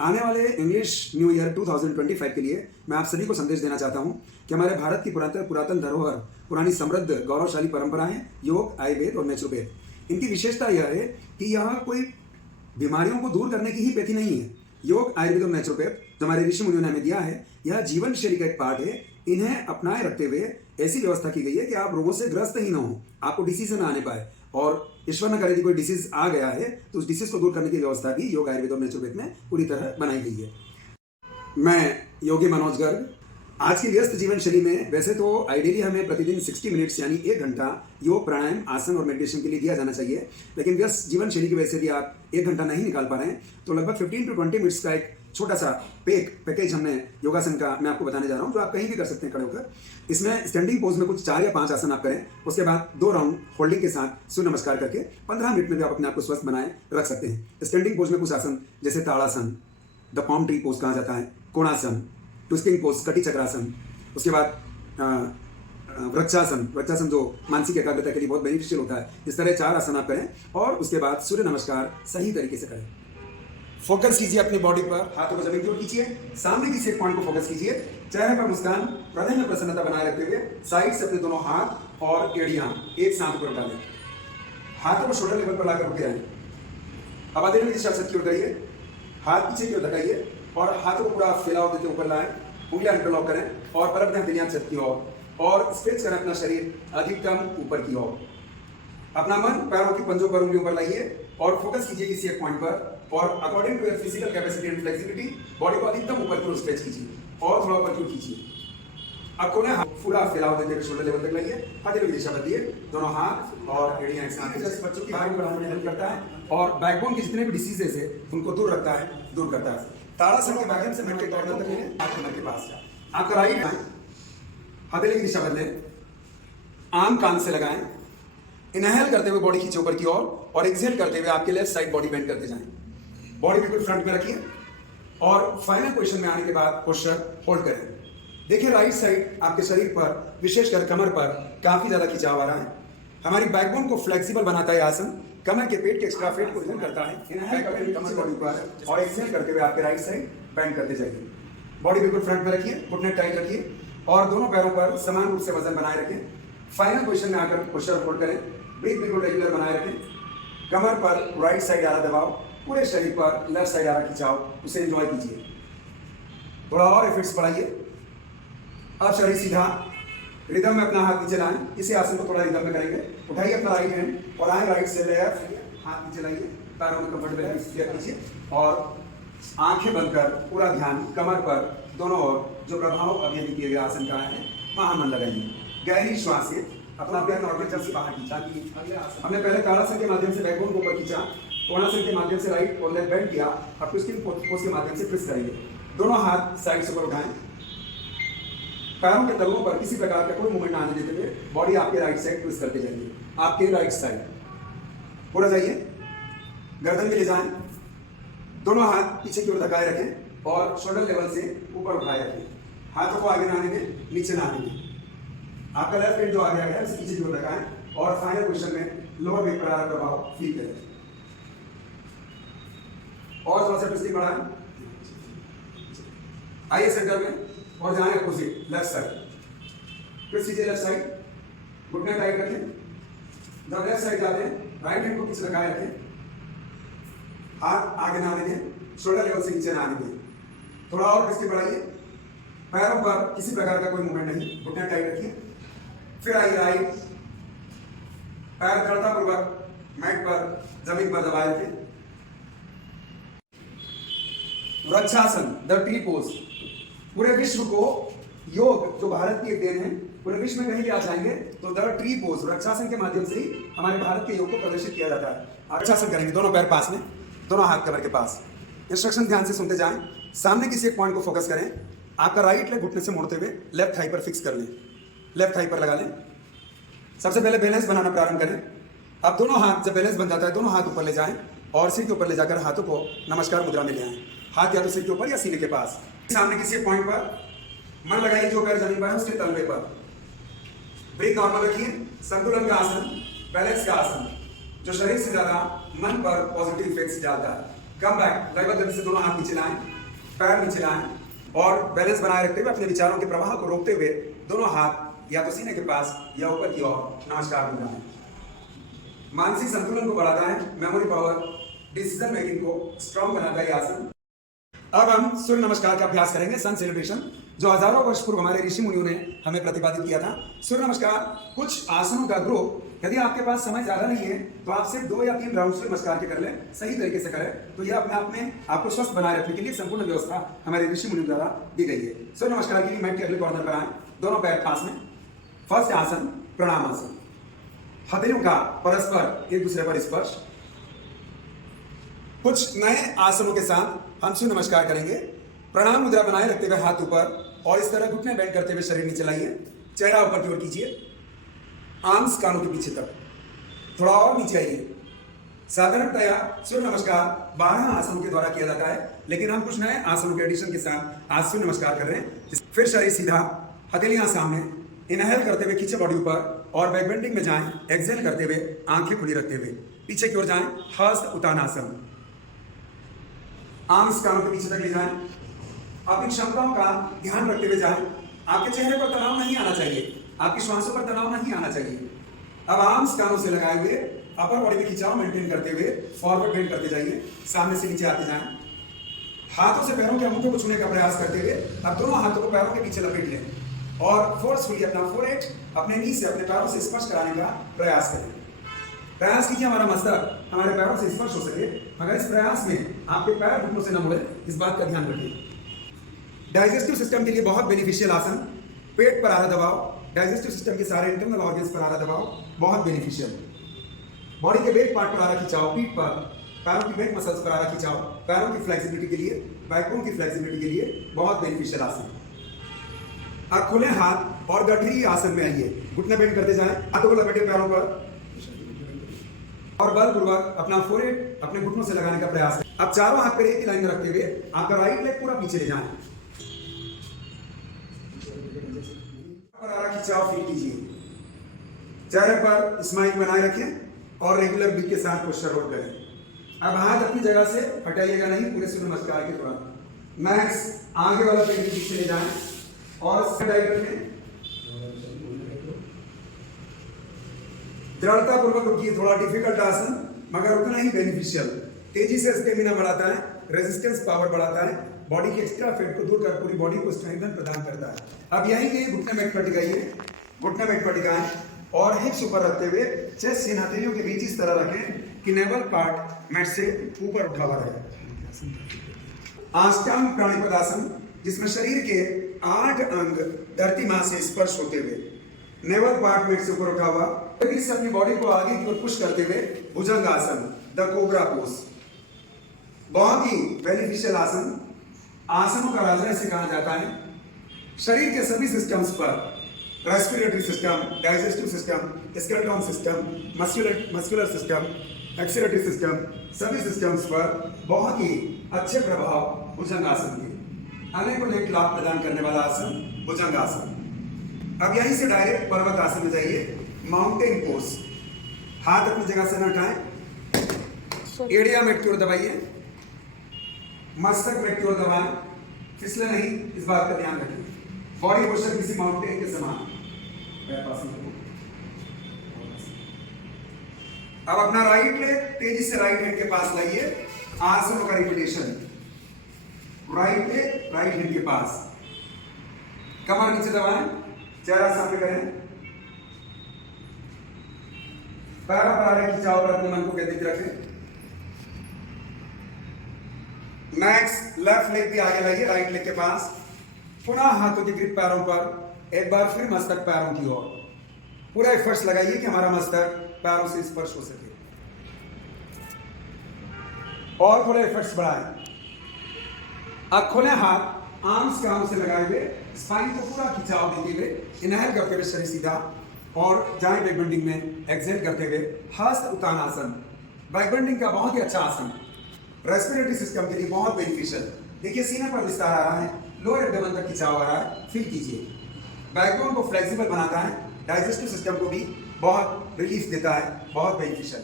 आने वाले English new year 2025 के लिए मैं आप सभी को संदेश देना चाहता हूं कि हमारे भारत की पुरातन धरोहर, पुरानी समृद्ध गौरवशाली परंपराएं, योग, आयुर्वेद और नेचुरोपैथ, इनकी विशेषता यह है कि यह कोई बीमारियों को दूर करने की ही पेथी नहीं है। योग, आयुर्वेद और नेचुरोपैथ जो हमारे ऋषि मुनियों ने हमें दिया है, यह जीवन शैली का एक पार्ट है। इन्हें अपनाए रखते हुए ऐसी व्यवस्था की गई है कि आप रोगों से ग्रस्त ही ना हो, आपको डिसीज ना आने पाए, और ईश्वर न करे कि कोई डिसीज आ गया है तो उस डिसीज को दूर करने की व्यवस्था भी योग, आयुर्वेद और नेचुरोपैथ में पूरी तरह बनाई गई है। मैं योगी मनोज गर्ग आज की व्यस्त जीवन शैली में, वैसे तो आइडियली हमें प्रतिदिन 60 मिनट्स यानी 1 घंटा योग, प्राणायाम, आसन और मेडिटेशन के लिए दिया जाना चाहिए, लेकिन व्यस्त जीवन शैली की वजह से यदि आप 1 घंटा नहीं निकाल पा रहे हैं तो लगभग 15 to 20 मिनट्स का एक छोटा सा पैकेज हमने योगासन का मैं आपको बताने जा रहा हूं, जो आप कहीं भी कर सकते हैं खड़े होकर। इसमें स्टैंडिंग पोज में कुछ 4 या 5 आसन आप करें, उसके बाद 2 राउंड होल्डिंग के साथ सूर्य नमस्कार करके 15 मिनट में भी आप अपने आप को स्वस्थ बनाए रख सकते हैं। स्टैंडिंग पोज में कुछ आसन जैसे ताड़ासन, द पॉम ट्री पोज कहा जाता है, कोणासन, ट्विस्टिंग पोज, कटी चक्रासन, उसके बाद वृक्षासन जो मानसिक एकाग्रता के लिए बहुत बेनिफिशियल होता है। इस तरह 4 आसन आप करें और उसके बाद सूर्य नमस्कार सही तरीके से करें। फोकस कीजिए अपनी बॉडी पर, हाथों को जमीन की ओर कीजिए, सामने किसी एक पॉइंट को फोकस कीजिए, चेहरे पर मुस्कान, हृदय में प्रसन्नता बनाए रखते हुए साइड से अपने दोनों हाथ और एड़ियां एक साथ ऊपर उठा लें, हाथों को शोल्डर लेवल पर लाकर रुके रहें। अब आधे की दिशा छत की ओर करिए, हाथ पीछे की ओर धकाइए और हाथों को पूरा फैलाव देते ऊपर लाएं, उंगलियां इंटरलॉक करें और पलक दें दुनिया छत की और स्ट्रेच करें अपना शरीर अधिकतम ऊपर की ओर। अपना मन पैरों की पंजों पर, उंगलियों पर लाइए और फोकस कीजिए किसी एक पॉइंट पर, और according to your physical capacity and flexibility body को अधिकतम ऊपर की ओर स्ट्रेच कीजिए और थोड़ा ऊपर की ओर खींचिए। अब कोने हाथ पूरा फैलाव देते हुए शोल्डर लेवल तक लाइए, हथेली की दिशा बदलिए, दोनों हाथ और एड़ियां एक साथ। जैसे बच्चों की हाइट बढ़ाने में हेल्प करता है और बैकबोन की जितने भी डिसीजेस है उनको दूर करता है। ताड़ासन के माध्यम से मिड के कॉर्नर तक लें, हाथ कमर के पास। आपका राइट हथेली की दिशा बदलें, आम कान से लगाएं, इनहेल करते हुए बॉडी खींचे ऊपर की ओर और एक्सहेल करते हुए आपके लेफ्ट साइड बॉडी बेंड करते जाएं। बॉडी बिल्कुल फ्रंट में रखिए और फाइनल पोजीशन में आने के बाद पोस्चर होल्ड करें। देखिए राइट साइड आपके शरीर पर, विशेषकर कमर पर काफी ज्यादा खिंचाव आ रहा है। हमारी बैकबोन को फ्लेक्सिबल बनाता है आसन, कमर के पेट के एक्स्ट्रा फेट को रिमूव करता है। इनहेल करते हुए कमर बॉडी ऊपर और एक्सहेल करते हुए आपके राइट साइड बेंड करते जाइए। बॉडी बिल्कुल फ्रंट में रखिए, घुटने टाइट रखिए और दोनों पैरों पर समान रूप से वजन बनाए रखें। फाइनल पोजीशन में आकर पोस्चर होल्ड करें, ब्रीथ बिल्कुल रेगुलर बनाए रखें। कमर पर राइट साइड आ रहा दबाव, पूरे शरीर पर लेफ्ट साइड आ रहा खिंचाव, उसे एंजॉय कीजिए। थोड़ा और एफर्ट्स बढ़ाइए। अब शरीर सीधा, रिदम में अपना हाथ नीचे लाएं। इसी आसन को थोड़ा रिदम में करेंगे। उठाइए अपना राइट हैंड और आए राइट से लेफ्ट, हाथ नीचे लाइए, पैरों में कंफर्टेबल स्टेप कीजिए और आंखें बंद कर पूरा ध्यान कमर पर दोनों ओर जो प्रभाव अभी अभी किए गए आसन का है वहां मन लगाइए। गहरी श्वास से अपना पैर नॉर्मल से बाहर खींचा। हमने पहले ताड़ासन के माध्यम से बैकबोन को ऊपर खींचा, कोणासन के माध्यम से राइट और लेफ्ट बेंड किया। अब ट्विस्टिंग पोज के माध्यम से ट्विस्ट करेंगे। दोनों हाथ साइड से ऊपर उठाएं, पैरों के तलवों पर किसी प्रकार का कोई मूवमेंट आने देते हुए बॉडी आपके राइट साइड ट्विस्ट करते जाइए। आपके राइट साइड पूरा जाइए, गर्दन में ले जाएं, दोनों हाथ पीछे की ओर धकाए रखें और शोल्डर लेवल से ऊपर उठाए रखें। हाथों को आगे ना आने दें, नीचे ना आने दें। आपका लेफ्ट हैंड जो आगे आ गया है उसे पीछे की ओर धकाएं और फाइनल पोजीशन में लोअर बैक पर आ रहा प्रभाव फील करें और थोड़ा सा ट्विस्टिंग बढ़ाएं। आइए सेंटर में और जाएं अपोजिट लेफ्ट साइड, ट्विस्ट कीजिए लेफ्ट साइड, घुटने टाइट रखें। जब लेफ्ट साइड जाते हैं राइट हैंड को पीछे लगाए रखें, हाथ आगे ना आने दें, शोल्डर लेवल से नीचे ना आने दें। थोड़ा और ट्विस्टिंग बढ़ाइए, पैरों पर किसी प्रकार का कोई मूवमेंट नहीं, घुटने टाइट रखिए। फिर आइए राइट, पैर दृढ़तापूर्वक मैट पर, जमीन पर दबाए रखें। Vrikshasana, the tree pose. पूरे विश्व को योग जो भारत की एक देन है, पूरे विश्व में कहीं भी आप जाएंगे तो द ट्री पोज वृक्षासन के माध्यम से ही हमारे भारत के योग को प्रदर्शित किया जाता है। वृक्षासन करेंगे, दोनों पैर पास में, दोनों हाथ कमर के पास। इंस्ट्रक्शन ध्यान से सुनते जाएं। सामने किसी एक पॉइंट को फोकस करें, आपका राइट लेग घुटने से मोड़ते हुए लेफ्ट थाई पर फिक्स कर लें, लेफ्ट थाई पर लगा लें। सबसे पहले बैलेंस बनाना प्रारंभ करें। अब दोनों हाथ जब बैलेंस बन जाता है, दोनों हाथ ऊपर ले जाएं और सिर के ऊपर ले जाकर हाथों को नमस्कार मुद्रा में ले आएं। हाथ या तो सिर के ऊपर या सीने के पास। सामने किसी पॉइंट पर मन लगाइए, जो पैर जमीन पर है उसके तलवे पर। ब्रीथ नॉर्मल रखिए। संतुलन का आसन, बैलेंस का आसन, जो शरीर से ज्यादा मन पर पॉजिटिव इफेक्ट्स डालता है। कम बैक, लगभग गति से दोनों हाथ नीचे लाएं, पैर नीचे लाएं और बैलेंस बनाए रखते हुए अपने विचारों के प्रवाह को रोकते हुए दोनों हाथ या तो सीने के पास या ऊपर की ओर नमस्कार मुद्रा। मानसिक संतुलन को बढ़ाता है, मेमोरी पावर, डिसीजन मेकिंग को स्ट्रॉन्ग बनाता है आसन। अब हम सूर्य नमस्कार का अभ्यास करेंगे, सन सेलिब्रेशन, जो हजारों वर्ष पूर्व हमारे ऋषि मुनियों ने हमें प्रतिपादित किया था। सूर्य नमस्कार कुछ आसनों का ग्रुप, यदि आपके पास समय ज्यादा नहीं है तो आप सिर्फ 2 या 3 राउंड सूर्य नमस्कार के कर लें, सही तरीके से करें तो यह अपने आप में आपको स्वस्थ बनाए रखने के लिए संपूर्ण व्यवस्था हमारे ऋषि मुनियों द्वारा दी गई है। सूर्य नमस्कार के लिए मैट के अगले कॉर्नर पर आए, दोनों पैर पास में। फर्स्ट आसन प्रणाम आसन, हथेलियों का परस्पर एक दूसरे पर स्पर्श। कुछ नए आसनों के साथ हम सूर्य नमस्कार करेंगे। प्रणाम मुद्रा बनाए रखते हुए हाथ ऊपर और इस तरह घुटने बेंड करते हुए शरीर नीचे लाइए, चेहरा ऊपर की ओर कीजिए, आर्म्स कानों के पीछे तक, थोड़ा और नीचे आइए। साधारणतया सूर्य नमस्कार 12 आसनों के द्वारा किया जाता है, लेकिन हम कुछ नए आसनों के एडिशन के साथ आज सूर्य नमस्कार कर रहे हैं। फिर शरीर सीधा, हथेलियां सामने, इनहेल करते हुए खींचे बॉडी ऊपर और बैक बेंडिंग में जाएं, एक्सहेल करते हुए आंखें खुली रखते हुए पीछे की ओर जाएं, हस्त उत्तानासन। आर्म्स कानों के पीछे तक ले जाएं, अपनी क्षमताओं का ध्यान रखते हुए जाएं। आपके चेहरे पर तनाव नहीं आना चाहिए, आपकी श्वासों पर तनाव नहीं आना चाहिए। अब आर्म्स कानों से लगाए हुए अपर बॉडी में खिंचाव मेंटेन करते हुए फॉरवर्ड बेंड करते जाइए, सामने से नीचे आते जाएं। हाथों से पैरों के अंगूठों को छूने का प्रयास करते हुए अब दोनों हाथों को पैरों के पीछे लपेट लें और फोर्सफुली अपना फोरहेड अपने नी से अपने पैरों से स्पर्श कराने का प्रयास करें। प्रयास कीजिए हमारा मस्तक हमारे पैरों से स्पर्श हो सके, मगर इस प्रयास में आपके पैर घुटनों से न मुड़े, इस बात का ध्यान रखिए। डाइजेस्टिव सिस्टम के लिए बहुत बेनिफिशियल आसन, पेट पर आ रहा दबाव, डाइजेस्टिव सिस्टम के सारे इंटरनल ऑर्गन्स पर आ रहा दबाव बहुत बेनिफिशियल। बॉडी के बैक पार्ट पर आ रहा खिंचाव, पीठ पर, पैरों की बैक मसल्स पर आ रहा खिंचाव, पैरों की फ्लेक्सिबिलिटी के लिए, बैकबोन की फ्लेक्सिबिलिटी के लिए बहुत बेनिफिशियल आसन। आप खुले हाथ और गठरी आसन में आइए, घुटने बेंड करते जाएं, हाथों को लपेटे पैरों पर और बलपूर्वक अपना फोरहेड अपने घुटनों से लगाने का प्रयास करें। अब चारों हाथ पर एक ही लाइन में रखते हुए आपका राइट लेग पूरा पीछे ले जाएं। खिंचाव फील कीजिए, चेहरे पर स्माइल बनाए रखें और रेगुलर बीट के साथ पोस्चर होल्ड करें। अब हाथ अपनी जगह से हटाइएगा नहीं पूरे सूर्य नमस्कार के दौरान। मैक्स आगे वाला पेट पीछे ले जाएं और में दृढ़ता पूर्वक रुकिए। थोड़ा डिफिकल्ट आसन मगर उतना ही बेनिफिशियल। तेजी से स्टेमिना बढ़ाता है, रेजिस्टेंस पावर बढ़ाता है, बॉडी के एक्स्ट्रा फैट को दूर कर पूरी बॉडी को स्ट्रेंथन प्रदान करता है। अब यहीं के घुटने मेट पर टिकाइए, घुटने मेट पर टिकाएं और हिप्स ऊपर रखते हुए चेस्ट से हथेलियों के बीच इस तरह रखें कि नेवल पार्ट मेट से ऊपर उठा हुआ रहे। अष्टांग प्राणिपदासन, जिसमें शरीर के 8 अंग धरती मां से स्पर्श होते हुए नेवल पार्ट मेट से ऊपर उठा हुआ, से अपनी बॉडी को आगे की ओर पुश करते हुए भुजंग आसन, द कोबरा पोज, बहुत ही बेनिफिशियल आसन। आसनों का राजा इसे कहा जाता है। शरीर के सभी सिस्टम्स पर, respiratory system, digestive system, skeleton system, muscular system, excretory system, सभी सिस्टम्स पर बहुत ही अच्छे प्रभाव भुजंग आसन के, अनेकों लाभ प्रदान करने वाला आसन भुजंग आसन। अब यहीं से डायरेक्ट पर्वत आसन में जाइए, माउंटेन पोज। हाथ अपनी जगह से न हटाएं, एड़िया मेट की ओर दबाइए, मस्तक मेट की ओर दबाएं, फिसले नहीं, इस बात का ध्यान रखिए। बॉडी पोस्चर किसी माउंटेन के समान। अब अपना राइट लेग तेजी से राइट हैंड के पास लाइए, आसनों का repetition. Right leg right hand के पास, कमर नीचे दबाएं, चेहरा सामने करें, पैरों पर आ रहे खिंचाव पर अपने मन को केंद्रित रखें। नेक्स्ट लेफ्ट लेग भी आगे लाइए राइट लेग के पास, पुनः हाथों की ग्रिप पैरों पर, एक बार फिर मस्तक पैरों की ओर। पूरा एफर्ट्स लगाइए कि हमारा मस्तक पैरों से स्पर्श हो सके और थोड़े एफर्ट्स बढ़ाएं। अब खुले हाथ आर्म्स कानों से लगाए हुए स्पाइन को पूरा खिंचाव देते हुए इनहेल करते हुए शरीर सीधा और जाएं बैक बेंडिंग में, एक्सहेल करते हुए हस्त उत्तानासन। बैक बेंडिंग का बहुत ही अच्छा आसन, रेस्पिरेटरी सिस्टम के लिए बहुत बेनिफिशियल। देखिए सीने पर विस्तार आ रहा है, लोअर एब्डोमेन तक खिंचाव आ रहा है, फील कीजिए। बैकबोन को फ्लेक्सिबल बनाता है, डाइजेस्टिव सिस्टम को भी बहुत रिलीफ देता है, बहुत बेनिफिशियल।